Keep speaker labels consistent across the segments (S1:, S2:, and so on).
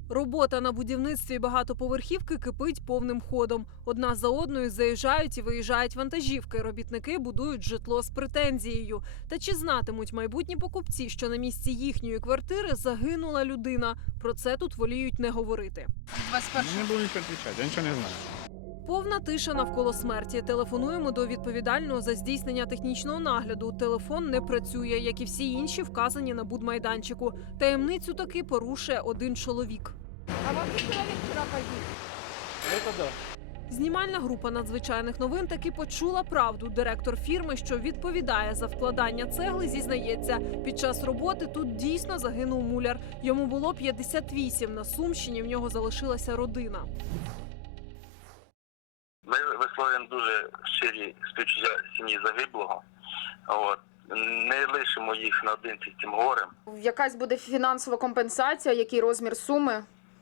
S1: Робота на будівництві багатоповерхівки кипить повним ходом. Одна за одною заїжджають і виїжджають вантажівки. Робітники будують житло з претензією. Та чи знатимуть майбутні покупці, що на місці їхньої квартири загинула людина? Про це тут воліють не говорити.
S2: Не буду нічого відповідати, я нічого не знаю.
S1: Повна тиша навколо смерті. Телефонуємо до відповідального за здійснення технічного нагляду. Телефон не працює, як і всі інші вказані на будмайданчику. Таємницю таки порушує один чоловік.
S3: А вам чоловік вчора погиб?
S2: Це да.
S1: Знімальна група надзвичайних новин таки почула правду. Директор фірми, що відповідає за вкладання цегли, зізнається, під час роботи тут дійсно загинув муляр. Йому було 58. На Сумщині в нього залишилася родина.
S4: Ми висловлюємо дуже щирі співчуття сім'ї загиблого. Не лишимо їх наодинці з цим горем.
S3: Якась буде фінансова компенсація, який розмір суми?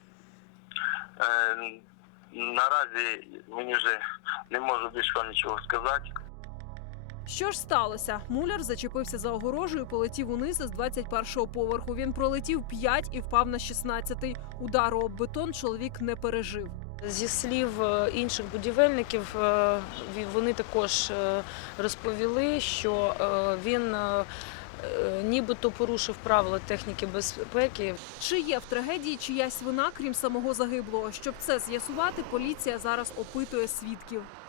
S4: Наразі мені вже не можу більше вам нічого сказати.
S1: Що ж сталося? Муляр зачепився за огорожу і полетів униз із 21-го поверху. Він пролетів 5 і впав на 16-й. Удару об бетон чоловік не пережив.
S5: Зі слів інших будівельників, вони також розповіли, що він нібито порушив правила техніки безпеки.
S1: Чи є в трагедії чиясь вина, крім самого загиблого? Щоб це з'ясувати, поліція зараз опитує свідків.